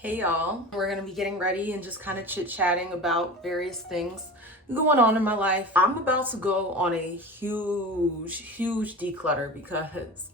Hey y'all, we're gonna be getting ready and just kind of chit-chatting about various things going on in my life. I'm about to go on a huge declutter because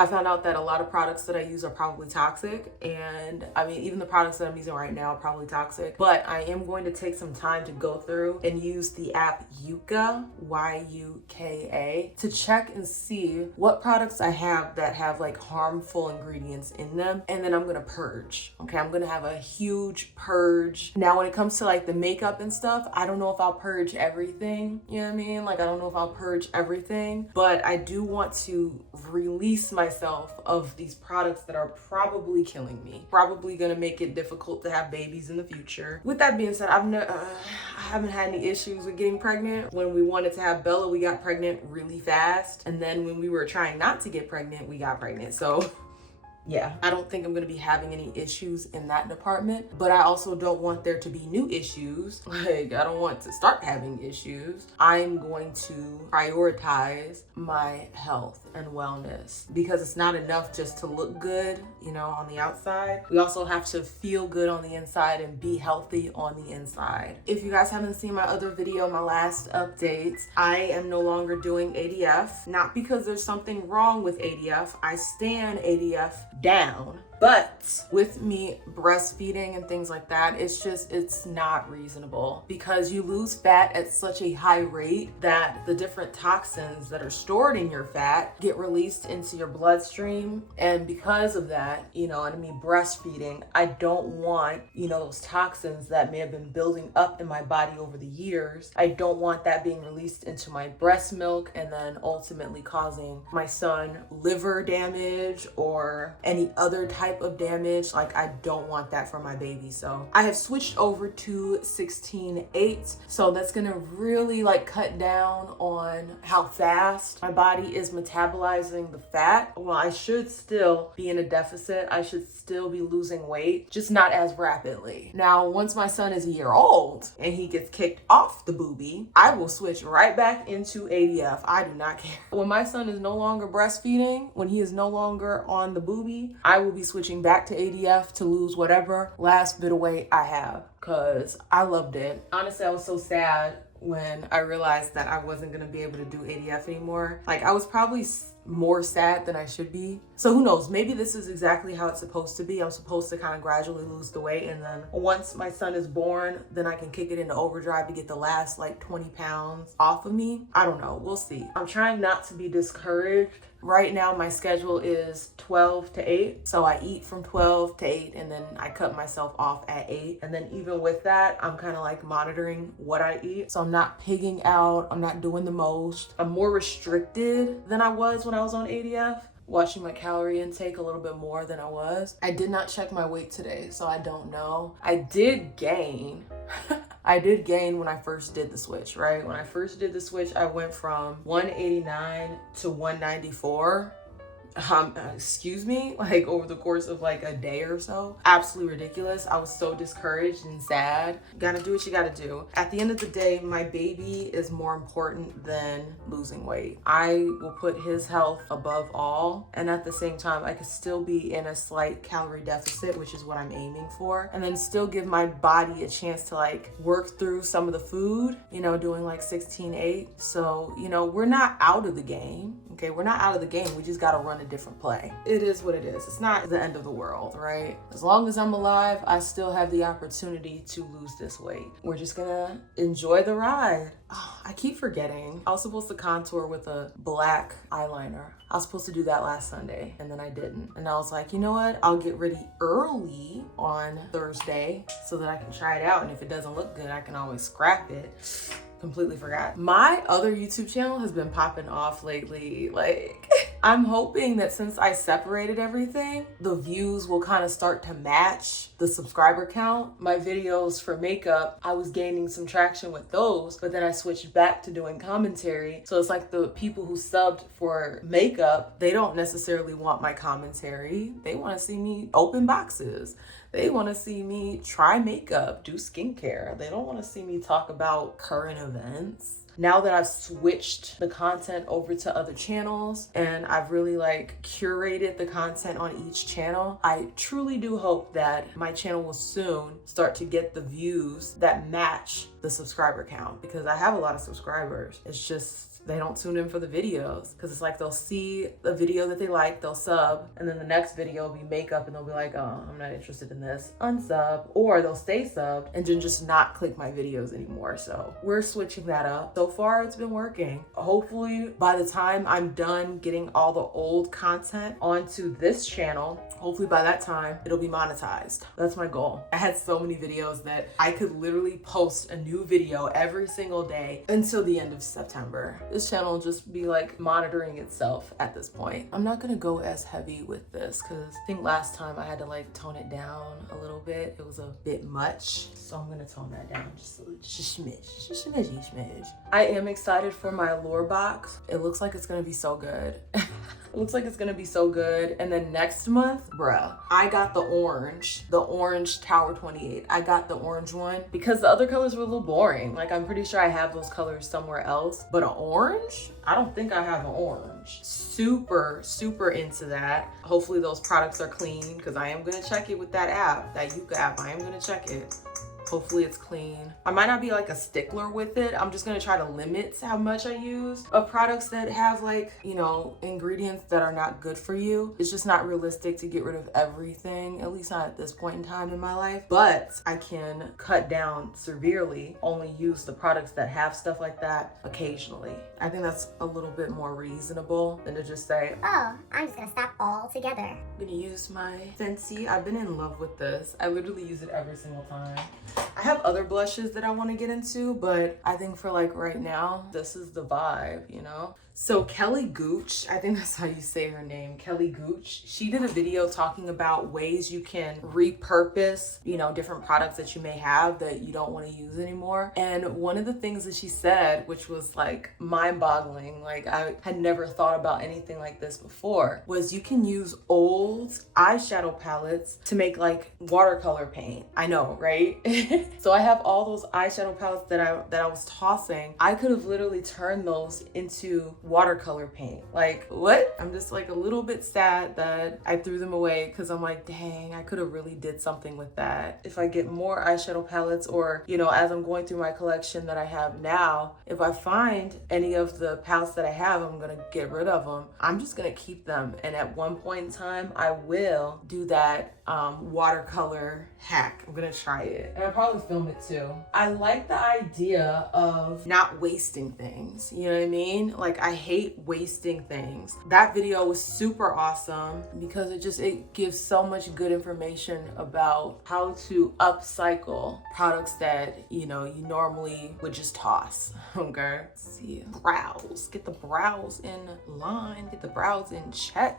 I found out that a lot of products that I use are probably toxic. And I mean, even the products that I'm using right now are probably toxic. But I am going to take some time to go through and use the app Yuka, Y-U-K-A, to check and see what products I have that have like harmful ingredients in them. And then I'm gonna purge. Okay, I'm gonna have a huge purge. Now, when it comes to like the makeup and stuff, I don't know if I'll purge everything. You know what I mean? Like, I don't know if I'll purge everything, but I do want to release myself of these products that are probably killing me, probably gonna make it difficult to have babies in the future. With that being said, I haven't had any issues with getting pregnant. When we wanted to have Bella, we got pregnant really fast, and then when we were trying not to get pregnant, we got pregnant. So yeah, I don't think I'm gonna be having any issues in that department, but I also don't want there to be new issues. Like, I don't want to start having issues. I'm going to prioritize my health and wellness because it's not enough just to look good, you know, on the outside. We also have to feel good on the inside and be healthy on the inside. If you guys haven't seen my other video, my last updates, I am no longer doing ADF, not because there's something wrong with ADF. I stand ADF down. But with me breastfeeding and things like that, it's not reasonable because you lose fat at such a high rate that the different toxins that are stored in your fat get released into your bloodstream. And because of that, you know, and me breastfeeding, I don't want, you know, those toxins that may have been building up in my body over the years. I don't want that being released into my breast milk and then ultimately causing my son liver damage or any other type of damage. Like, I don't want that for my baby. So I have switched over to 16/8. So that's gonna really like cut down on how fast my body is metabolizing the fat. Well, I should still be in a deficit. I should still be losing weight, just not as rapidly. Now, once my son is a year old and he gets kicked off the booby, I will switch right back into ADF. I do not care. When my son is no longer breastfeeding, when he is no longer on the booby, I will be switching back to ADF to lose whatever last bit of weight I have because I loved it. Honestly, I was so sad when I realized that I wasn't going to be able to do ADF anymore. Like, I was probably more sad than I should be. So who knows, maybe this is exactly how it's supposed to be. I'm supposed to kind of gradually lose the weight, and then once my son is born, then I can kick it into overdrive to get the last like 20 pounds off of me. I don't know, we'll see. I'm trying not to be discouraged. Right now my schedule is 12 to 8. So I eat from 12 to 8 and then I cut myself off at 8. And then even with that, I'm kind of like monitoring what I eat. So I'm not pigging out, I'm not doing the most. I'm more restricted than I was when I was on ADF. Watching my calorie intake a little bit more than I was. I did not check my weight today, so I don't know. I did gain. I did gain when I first did the switch, right? When I first did the switch, I went from 189 to 194. Excuse me, like over the course of like a day or so. Absolutely ridiculous. I was so discouraged and sad. You gotta do what you gotta do. At the end of the day, my baby is more important than losing weight. I will put his health above all, and at the same time, I could still be in a slight calorie deficit, which is what I'm aiming for, and then still give my body a chance to like work through some of the food, you know, doing like 16/8. So, you know, we're not out of the game. Okay, we're not out of the game. We just gotta run a different play. It is what it is. It's not the end of the world, right? As long as I'm alive, I still have the opportunity to lose this weight. We're just gonna enjoy the ride. Oh, I keep forgetting. I was supposed to contour with a black eyeliner. I was supposed to do that last Sunday and then I didn't. And I was like, you know what? I'll get ready early on Thursday so that I can try it out. And if it doesn't look good, I can always scrap it. Completely forgot. My other YouTube channel has been popping off lately. Like, I'm hoping that since I separated everything, the views will kind of start to match the subscriber count. My videos for makeup, I was gaining some traction with those, but then I switched back to doing commentary. So it's like the people who subbed for makeup, they don't necessarily want my commentary. They want to see me open boxes. They want to see me try makeup, do skincare. They don't want to see me talk about current events. now that I've switched the content over to other channels and I've really like curated the content on each channel, I truly do hope that my channel will soon start to get the views that match the subscriber count, because I have a lot of subscribers. It's just they don't tune in for the videos, because it's like they'll see a video that they like, they'll sub, and then the next video will be makeup and they'll be like, oh, I'm not interested in this, unsub, or they'll stay subbed and then just not click my videos anymore. So we're switching that up. So far it's been working. Hopefully by the time I'm done getting all the old content onto this channel, hopefully by that time it'll be monetized. That's my goal. I had so many videos that I could literally post a new video every single day until the end of September. This channel will just be like monitoring itself at this point. I'm not gonna go as heavy with this because I think last time I had to like tone it down a little bit. It was a bit much. So I'm gonna tone that down just a smidge, just a smidge. I am excited for my lure box. It looks like it's gonna be so good. It looks like it's gonna be so good. And then next month, bruh, I got the orange Tower 28. I got the orange one because the other colors were a little boring. Like I'm pretty sure I have those colors somewhere else, but an orange? I don't think I have an orange. Super, super into that. Hopefully those products are clean because I am gonna check it with that app, that Yuka app. I am gonna check it. Hopefully it's clean. I might not be like a stickler with it. I'm just gonna try to limit how much I use of products that have like, you know, ingredients that are not good for you. It's just not realistic to get rid of everything, at least not at this point in time in my life. But I can cut down severely, only use the products that have stuff like that occasionally. I think that's a little bit more reasonable than to just say, oh, I'm just gonna stop altogether. I'm gonna use my Fenty. I've been in love with this. I literally use it every single time. I have other blushes that I want to get into, but I think for like right now, this is the vibe, you know? So Kelly Gooch, I think that's how you say her name, Kelly Gooch. She did a video talking about ways you can repurpose, you know, different products that you may have that you don't want to use anymore. And one of the things that she said, which was like mind-boggling, like I had never thought about anything like this before, was you can use old eyeshadow palettes to make like watercolor paint. I know, right? So I have all those eyeshadow palettes that I was tossing. I could have literally turned those into watercolor paint. Like, what? I'm just like a little bit sad that I threw them away because I'm like, dang, I could have really did something with that. If I get more eyeshadow palettes, or, you know, as I'm going through my collection that I have now, if I find any of the palettes that I have, I'm gonna get rid of them. I'm just gonna keep them. And at one point in time, I will do that watercolor hack. I'm gonna try it. And I'll probably film it too. I like the idea of not wasting things. You know what I mean? Like I hate wasting things. That video was super awesome because it gives so much good information about how to upcycle products that, you know, you normally would just toss. Okay. Let's see. Brows. Get the brows in line. Get the brows in check.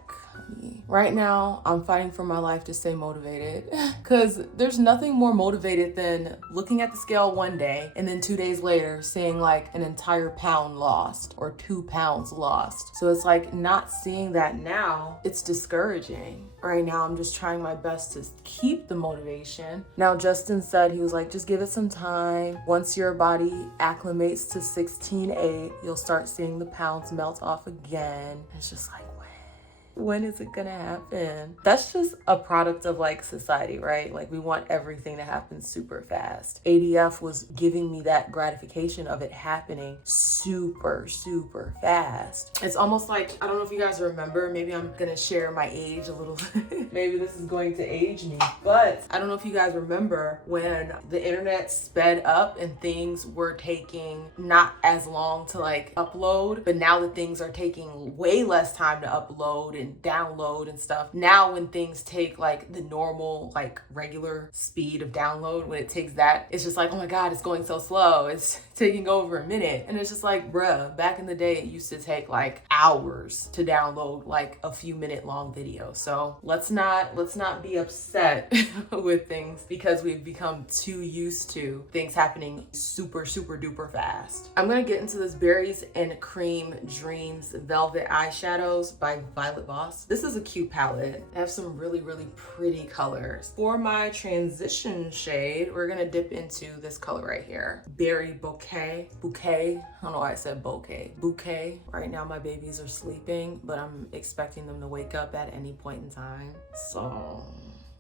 Right now, I'm fighting for my life to stay motivated because there's nothing more motivated than looking at the scale one day and then 2 days later seeing like an entire pound lost or 2 pounds lost. So it's like not seeing that now, it's discouraging. Right now, I'm just trying my best to keep the motivation. Now, Justin said, he was like, just give it some time. Once your body acclimates to 16.8, you'll start seeing the pounds melt off again. It's just like, when is it gonna happen? That's just a product of like society, right? Like we want everything to happen super fast. ADF was giving me that gratification of it happening super, super fast. It's almost like, I don't know if you guys remember, maybe I'm gonna share my age a little. Maybe this is going to age me, but I don't know if you guys remember when the internet sped up and things were taking not as long to like upload, but now that things are taking way less time to upload and download and stuff. Now when things take like the normal, like regular speed of download, when it takes that, it's just like, oh my God, it's going so slow. It's taking over a minute. And it's just like, bruh, back in the day, it used to take like hours to download like a few minute long video. So let's not be upset with things because we've become too used to things happening super, super duper fast. I'm gonna get into this Berries and Cream Dreams Velvet Eyeshadows by Violet Voss. gloss. This is a cute palette. I have some really, really pretty colors. For my transition shade, we're gonna dip into this color right here. Berry Bouquet. Bouquet. I don't know why I said bouquet. Bouquet. Right now my babies are sleeping, but I'm expecting them to wake up at any point in time. So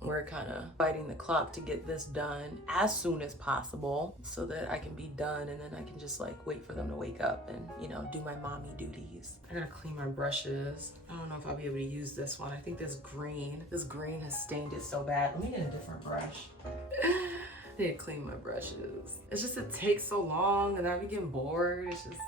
we're kind of fighting the clock to get this done as soon as possible so that I can be done, and then I can just like wait for them to wake up and, you know, do my mommy duties. I gotta clean my brushes. I don't know if I'll be able to use this one. I think this green has stained it so bad. Let me get a different brush. I need to clean my brushes. It's just, it takes so long and I be getting bored. It's just,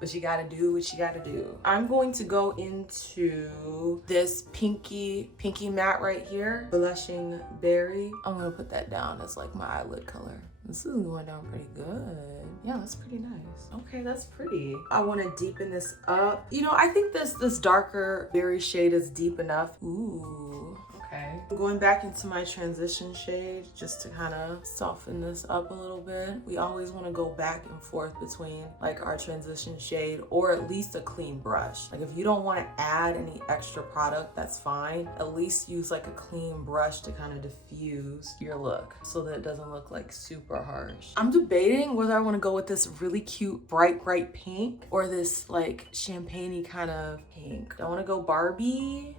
but you gotta do what you gotta do. I'm going to go into this pinky matte right here, Blushing Berry. I'm gonna put that down as like my eyelid color. This is going down pretty good. Yeah, that's pretty nice. Okay, that's pretty. I want to deepen this up. You know, I think this darker berry shade is deep enough. Ooh. Okay. I'm going back into my transition shade just to kind of soften this up a little bit. We always want to go back and forth between like our transition shade or at least a clean brush. Like if you don't want to add any extra product, that's fine. At least use like a clean brush to kind of diffuse your look so that it doesn't look like super harsh. I'm debating whether I want to go with this really cute bright pink or this like champagne-y kind of pink. I want to go Barbie.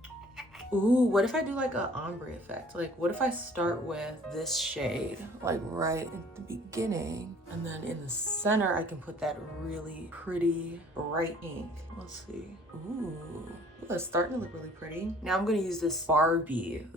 Ooh, what if I do like a ombre effect? Like what if I start with this shade, like right at the beginning, and then in the center, I can put that really pretty bright pink. Let's see. Ooh, that's starting to look really pretty. Now I'm gonna use this Barbie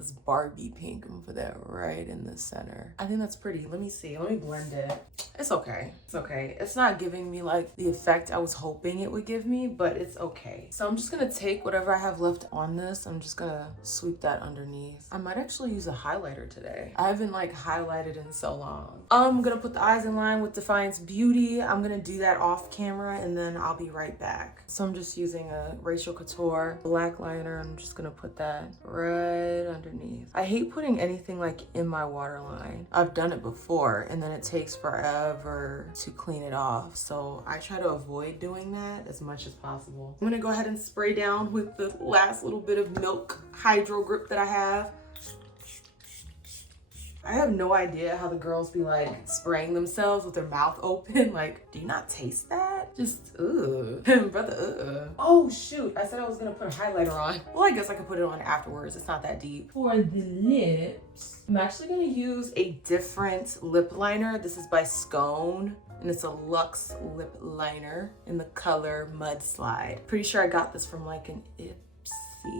pink. I'm gonna put that right in the center. I think that's pretty. Let me see, let me blend it. It's okay, it's okay. It's not giving me like the effect I was hoping it would give me, but it's okay. So I'm just gonna take whatever I have left on this. I'm just gonna sweep that underneath. I might actually use a highlighter today. I haven't like highlighted in so long. I'm gonna put the eyes in line with Defiance Beauty. I'm gonna do that off camera and then I'll be right back. So I'm just using a Rachel Couture black liner. I'm just gonna put that right underneath. I hate putting anything like in my waterline. I've done it before and then it takes forever to clean it off. So I try to avoid doing that as much as possible. I'm gonna go ahead and spray down with the last little bit of Milk Hydro Grip that I have. I have no idea how the girls be like spraying themselves with their mouth open. Like, do you not taste that? Just, ugh. Brother, ugh. Oh shoot, I said I was gonna put a highlighter on. Well, I guess I could put it on afterwards. It's not that deep. For the lips, I'm actually gonna use a different lip liner. This is by Scone, and it's a Luxe lip liner in the color Mudslide. Pretty sure I got this from like an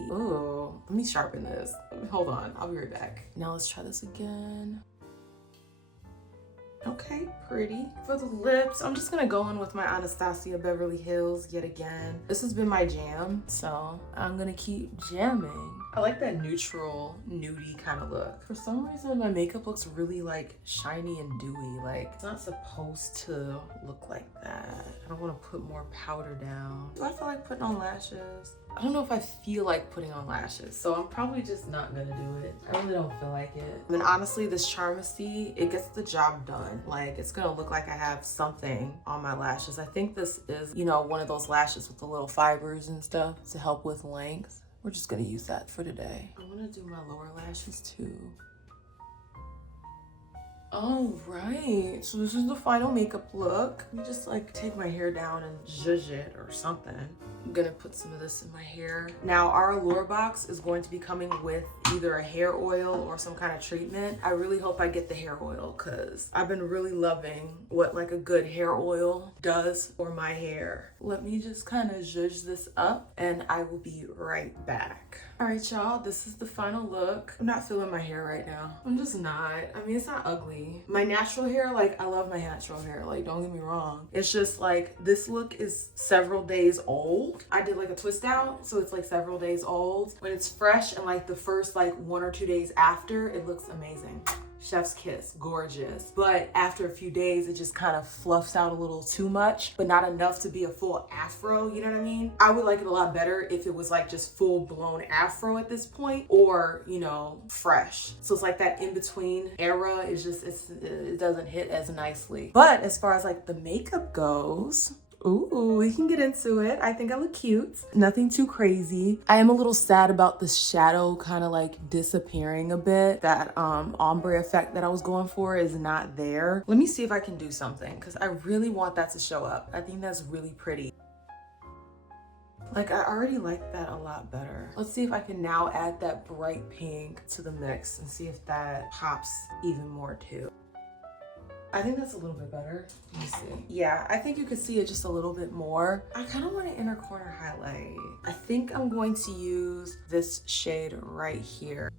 Oh, let me sharpen this. Hold on, I'll be right back. Now let's try this again. Okay, pretty. For the lips, I'm just gonna go in with my Anastasia Beverly Hills yet again. This has been my jam, so I'm gonna keep jamming. I like that neutral, nudie kind of look. For some reason, my makeup looks really like shiny and dewy. Like, it's not supposed to look like that. I don't want to put more powder down. Do I feel like putting on lashes? I don't know if I feel like putting on lashes, so I'm probably just not gonna do it. I really don't feel like it. And honestly, this Charmacy, it gets the job done. Like, it's gonna look like I have something on my lashes. I think this is, you know, one of those lashes with the little fibers and stuff to help with length. We're just gonna use that for today. I wanna do my lower lashes too. All right, so this is the final makeup look. Let me just like take my hair down and zhuzh it or something. I'm gonna put some of this in my hair. Now our Allure box is going to be coming with either a hair oil or some kind of treatment. I really hope I get the hair oil because I've been really loving what like a good hair oil does for my hair. Let me just kind of zhuzh this up and I will be right back. All right, y'all, this is the final look. I'm not feeling my hair right now. I'm just not. I mean, it's not ugly. My natural hair, like, I love my natural hair. Like, don't get me wrong. It's just like, this look is several days old. I did like a twist out, so it's like several days old. When it's fresh and like the first like 1 or 2 days after, it looks amazing. Chef's kiss, gorgeous. But after a few days, it just kind of fluffs out a little too much, but not enough to be a full afro, you know what I mean? I would like it a lot better if it was like just full blown afro at this point, or, you know, fresh. So it's like that in-between era is just, it doesn't hit as nicely. But as far as like the makeup goes, Ooh, we can get into it. I think I look cute. Nothing too crazy. I am a little sad about the shadow kind of like disappearing a bit. That ombre effect that I was going for is not there. Let me see if I can do something because I really want that to show up. I think that's really pretty. Like, I already like that a lot better. Let's see if I can now add that bright pink to the mix and see if that pops even more too. I think that's a little bit better. Let me see. Yeah, I think you could see it just a little bit more. I kind of want an inner corner highlight. I think I'm going to use this shade right here.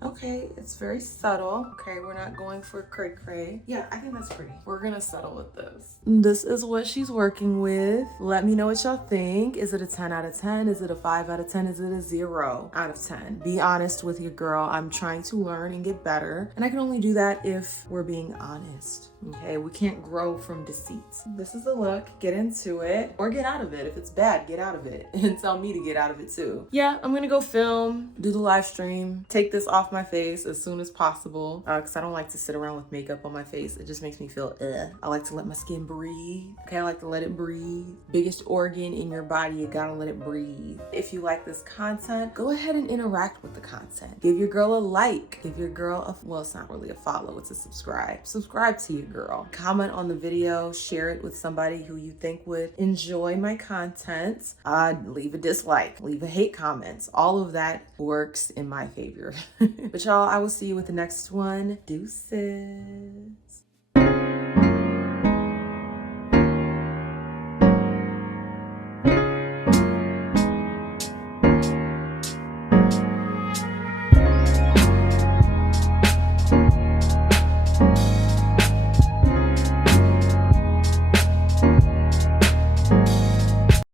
Okay, it's very subtle. Okay, we're not going for cray cray. Yeah, I think that's pretty. We're gonna settle with this. This is what she's working with. Let me know what y'all think. Is it a 10 out of 10? Is it a 5 out of 10? Is it a 0 out of 10? Be honest with your girl. I'm trying to learn and get better. And I can only do that if we're being honest. Okay, we can't grow from deceit. This is the look. Get into it or get out of it. If it's bad, get out of it and tell me to get out of it too. Yeah, I'm gonna go film, do the live stream, take this off my face as soon as possible because I don't like to sit around with makeup on my face. It just makes me feel I like to let my skin breathe. Okay, I like to let it breathe. Biggest organ in your body, you gotta let it breathe. If you like this content, go ahead and interact with the content. Give your girl a like. Give your girl a, well, it's not really a follow, it's a subscribe. Subscribe to your girl. Comment on the video, share it with somebody who you think would enjoy my content. Leave a dislike, leave a hate comment. All of that works in my favor. But y'all, I will see you with the next one. Deuces.